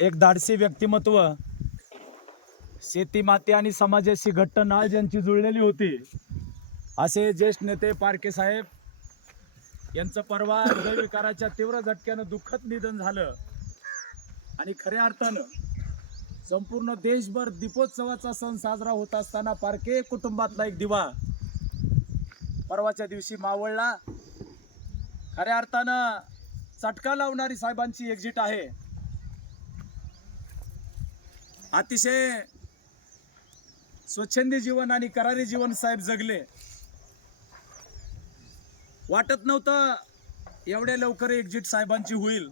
एक धाडसी व्यक्तिमत्व शेती माती आणि समाजाशी घट्ट नाळ ज्यांची जुळलेली होती असे ज्येष्ठ नेते पारखे साहेब यांचं परवा हृदयविकाराच्या तीव्र झटक्यानं दुःखद निधन झालं. आणि खऱ्या अर्थानं संपूर्ण देशभर दीपोत्सवाचा सण साजरा होत असताना पारखे कुटुंबातला एक दिवा परवाच्या दिवशी मावळला. खऱ्या अर्थानं चटका लावणारी साहेबांची एक्झिट आहे. अतिशय स्वच्छंदी जीवन आणि करारी जीवन साहेब जगले. वाटत नव्हतं एवढ्या लवकर एक्झिट साहेबांची होईल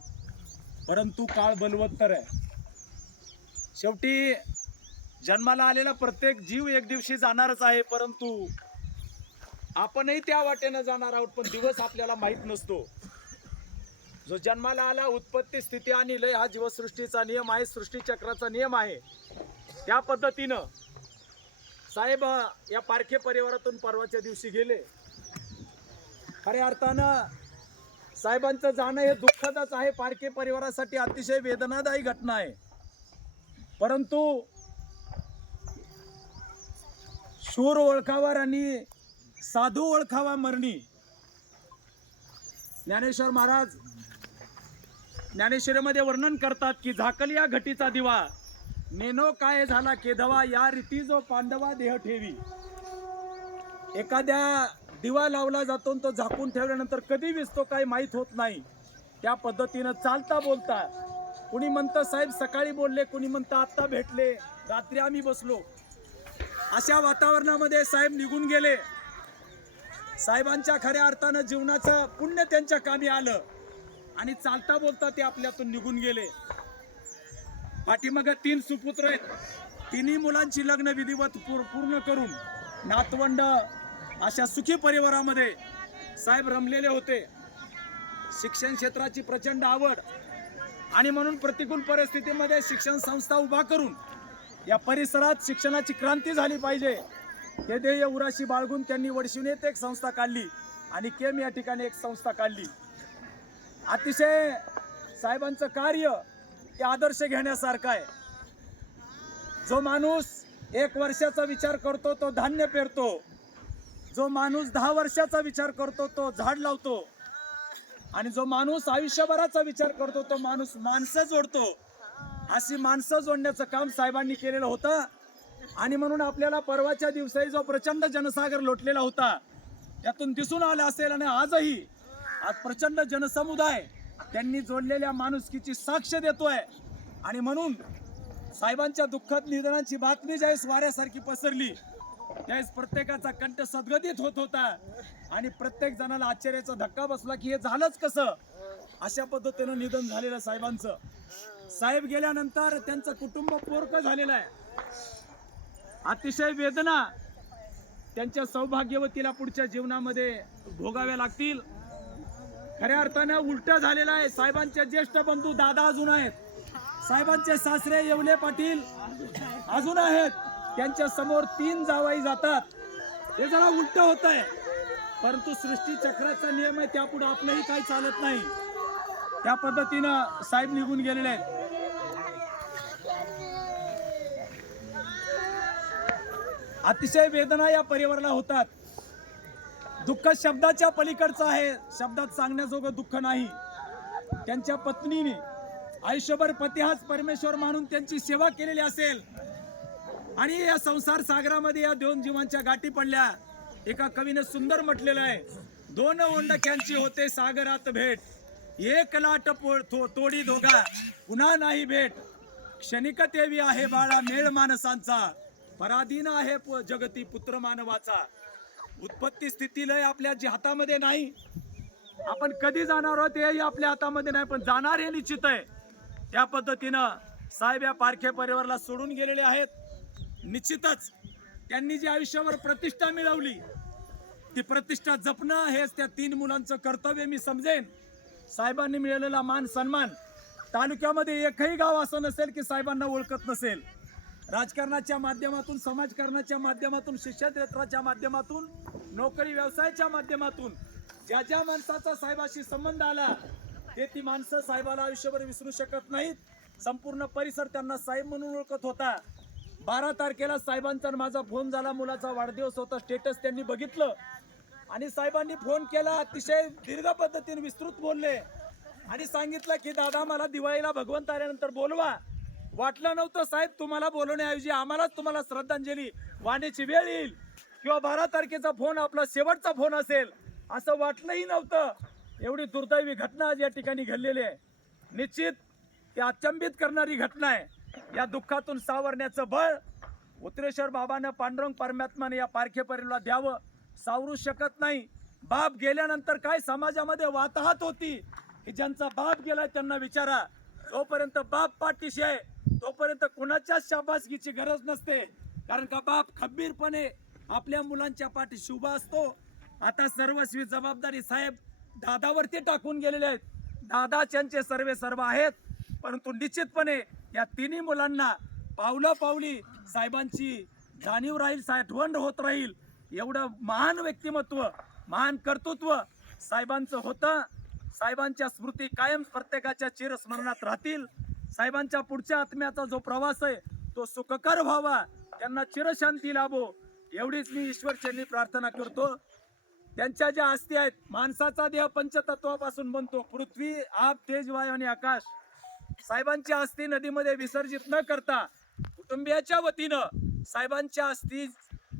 परंतु काळ बलवत्तर आहे. शेवटी जन्माला आलेला प्रत्येक जीव एक दिवशी जाणारच आहे परंतु आपणही त्या वाटेनं जाणार आहोत पण दिवस आपल्याला माहीत नसतो. जो जन्माला आला उत्पत्ती स्थिती आणि लय हा जीवसृष्टीचा नियम आहे सृष्टीचक्राचा नियम आहे. त्या पद्धतीनं साहेब या पारखे परिवारातून परवाच्या दिवशी गेले. खऱ्या अर्थानं साहेबांचं जाणं हे दुःखदच आहे. पारखे परिवारासाठी अतिशय वेदनादायी घटना आहे. परंतु शूर ओळखावर आणि साधू ओळखावा मरणी. ज्ञानेश्वर महाराज ज्ञानेश्वरीमध्ये वर्णन करतात की झाकल या घटीचा दिवा. नेनो काय झाला केधवा या रीती जो पांडवा देह ठेवी. एखाद्या दिवा लावला जातो तो झाकून ठेवल्यानंतर कधी विसतो काही माहीत होत नाही. त्या पद्धतीनं चालता बोलता. कुणी म्हणतं साहेब सकाळी बोलले. कुणी म्हणतं आत्ता भेटले. रात्री आम्ही बसलो. अशा वातावरणामध्ये साहेब निघून गेले. साहेबांच्या खऱ्या अर्थानं जीवनाचं पुण्य त्यांच्या कामी आलं. आणि चालता बोलता ते आपल्यातून निघून गेले. पाठीमाग तीन सुपुत्र आहेत. तिन्ही मुलांची लग्न विधिवत पूर्ण करून नातवंड अशा सुखी परिवारामध्ये साहेब रमलेले होते. शिक्षण क्षेत्राची प्रचंड आवड आणि म्हणून प्रतिकूल परिस्थितीमध्ये शिक्षण संस्था उभा करून या परिसरात शिक्षणाची क्रांती झाली पाहिजे. हे ध्येय उराशी बाळगून त्यांनी वडशिवनेत एक संस्था काढली आणि केम या ठिकाणी एक संस्था काढली. अतिशय साहेबांचं कार्य हे आदर्श घेण्यासारखं आहे. जो माणूस एक वर्षाचा विचार करतो तो धान्य पेरतो. जो माणूस दहा वर्षाचा विचार करतो तो झाड लावतो. आणि जो माणूस आयुष्यभराचा विचार करतो तो माणूस माणसं जोडतो. अशी माणसं जोडण्याचं काम साहेबांनी केलेलं होतं. आणि म्हणून आपल्याला परवाच्या दिवसाही जो प्रचंड जनसागर लोटलेला होता त्यातून दिसून आलं असेल आणि आजही आज प्रचंड जनसमुदाय त्यांनी जोडलेल्या माणुसकीची साक्ष देतोय. आणि म्हणून साहेबांच्या दुःखद निधनाची बातमी ज्यावेळेस वाऱ्यासारखी पसरली त्यावेळेस प्रत्येकाचा कंठ सद्गदित होत होता. आणि प्रत्येक जणाला आश्चर्याचा धक्का बसला की हे झालंच कसं? अशा पद्धतीनं निधन झालेलं साहेबांचं. साहेब गेल्यानंतर त्यांचं कुटुंब पोरकं झालेलं आहे. अतिशय वेदना त्यांच्या सौभाग्यवतीला पुढच्या जीवनामध्ये भोगाव्या लागतील. खऱ्या अर्थानं उलट झालेलं आहे. साहेबांचे ज्येष्ठ बंधू दादा अजून आहेत. साहेबांचे सासरे येवले पाटील अजून आहेत. त्यांच्यासमोर तीन जावाई जातात. हे जरा उलट होत आहे परंतु सृष्टी चक्राचा नियम आहे त्यापुढे आपलंही काही चालत नाही. त्या पद्धतीनं साहेब निघून गेलेले आहेत. अतिशय वेदना या परिवाराला होतात. दुःख शब्दाच्या पलीकडचं आहे. शब्दात सांगण्याजोगं दुःख नाही. त्यांच्या पत्नीने आयुष्यभर पती हाच परमेश्वर मानून त्यांची सेवा केलेली असेल. आणि या संसार सागरामध्ये या दोन जीवांच्या गाठी पडल्या. एका कवीने सुंदर म्हटलेलं आहे दोन ओंडक्यांची होते सागरात भेट. एक लाट थो- तोडी दोघा. पुन्हा नाही भेट. क्षणिक तेवी आहे बाळा मेळ माणसांचा. पराधीन आहे प- जगती पुत्र मानवाचा. उत्पत्ती स्थिती लय आपल्या जी हातामध्ये नाही आपण कधी जाणार आहोत हेही आपल्या हातामध्ये नाही पण जाणार हे निश्चित आहे. त्या पद्धतीनं साहेब या पारखे परिवाराला सोडून गेलेले आहेत. निश्चितच त्यांनी जी आयुष्यावर प्रतिष्ठा मिळवली ती प्रतिष्ठा जपणं हेच त्या तीन मुलांचं कर्तव्य मी समजेन. साहेबांनी मिळवलेला मान सन्मान तालुक्यामध्ये एकही गाव असं नसेल की साहेबांना ओळखत नसेल. राजकारणाच्या माध्यमातून समाजकारणाच्या माध्यमातून शिष्यक्षेत्राच्या माध्यमातून नोकरी व्यवसायाच्या माध्यमातून ज्या ज्या माणसाचा साहेबाशी संबंध आला ते ती माणसं साहेबाला आयुष्यभर विसरू शकत नाहीत. संपूर्ण परिसर त्यांना साहेब म्हणून ओळखत होता. बारा तारखेला साहेबांचा माझा फोन झाला. मुलाचा वाढदिवस होता. स्टेटस त्यांनी बघितलं. आणि साहेबांनी फोन केला. अतिशय दीर्घ पद्धतीने विस्तृत बोलले. आणि सांगितलं की दादा मला दिवाळीला भगवंत आल्यानंतर बोलवा. वाटलं नव्हतं साहेब तुम्हाला बोलवण्याऐवजी आम्हालाच तुम्हाला श्रद्धांजली. वाहण्याची वेळ येईल. किंवा बारा तारखेचा फोन आपला शेवटचा फोन असेल असं वाटलंही नव्हतं. एवढी दुर्दैवी घटना आज या ठिकाणी घडलेली आहे. निश्चित ती अचंबित करणारी घटना आहे. या दुःखातून सावरण्याचं बळ उत्रेश्वर बाबानं पांडुरंग परमात्माने या पारखे द्यावं सावरू शकत नाही. बाप गेल्यानंतर काय समाजामध्ये वाताहत होती की ज्यांचा बाप गेलाय त्यांना विचारा. जोपर्यंत बाप पाठीशी आहे तोपर्यंत कुणाच्याच शाबासकीची गरज नसते. कारण का बाप खंबीरपणे आपल्या मुलांच्या पाठीशी उभा असतो. आता सर्वस्वी जबाबदारी साहेब दादावरती टाकून गेलेले आहेत. दादा त्यांचे सर्वे सर्व आहेत. परंतु निश्चितपणे या तिन्ही मुलांना पावलं पावली साहेबांची जाणीव राहील साठवण होत राहील. एवढं महान व्यक्तिमत्व महान कर्तृत्व साहेबांचं होतं. साहेबांच्या स्मृती कायम प्रत्येकाच्या चिरस्मरणात राहतील. साहेबांच्या पुढच्या आत्म्याचा जो प्रवास आहे तो सुखकर व्हावा. त्यांना चिरशांती लाभो. एवढीच मी ईश्वरचरणी प्रार्थना करतो. त्यांच्या ज्या अस्थी आहेत माणसाचा देह पंचतत्वापासून बनतो. पृथ्वी आप तेज वायू आणि आकाश. साहेबांच्या अस्थी नदीमध्ये विसर्जित न करता कुटुंबियाच्या वतीनं साहेबांच्या अस्थी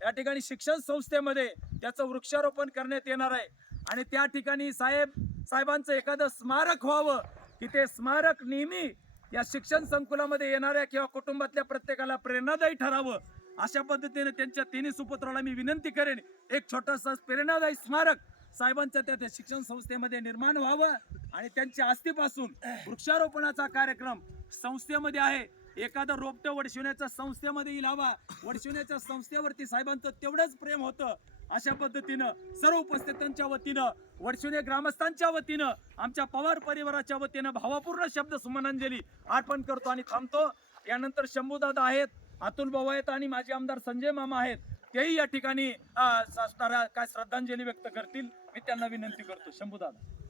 या ठिकाणी शिक्षण संस्थेमध्ये त्याचं वृक्षारोपण करण्यात येणार आहे. आणि त्या ठिकाणी साहेब साहेबांचं एखादं स्मारक व्हावं की ते स्मारक नेहमी या शिक्षण संकुलामध्ये येणाऱ्या किंवा कुटुंबातल्या प्रत्येकाला प्रेरणादायी ठरावं अशा पद्धतीने त्यांच्या तिन्ही सुपुत्राला मी विनंती करेन. एक छोटासा प्रेरणादायी स्मारक साहेबांच्या त्या त्या शिक्षण संस्थेमध्ये निर्माण व्हावं आणि त्यांच्या अस्थीपासून वृक्षारोपणाचा कार्यक्रम संस्थेमध्ये आहे. एखादं रोपटं वडशिवण्याच्या संस्थेमध्ये लावा वडशिवण्याच्या संस्थेवरती साहेबांचं तेवढंच प्रेम होतं. अशा पद्धतीनं सर्व उपस्थितांच्या वतीनं वडशिवणे ग्रामस्थांच्या वतीनं आमच्या पवार परिवाराच्या वतीनं भावपूर्ण शब्द सुमनांजली अर्पण करतो आणि थांबतो. यानंतर शंभूदादा आहेत अतुल भाऊ आहेत आणि माजी आमदार संजय मामा आहेत. तेही या ठिकाणी काय श्रद्धांजली व्यक्त करतील. मी त्यांना विनंती करतो. शंभूदादा.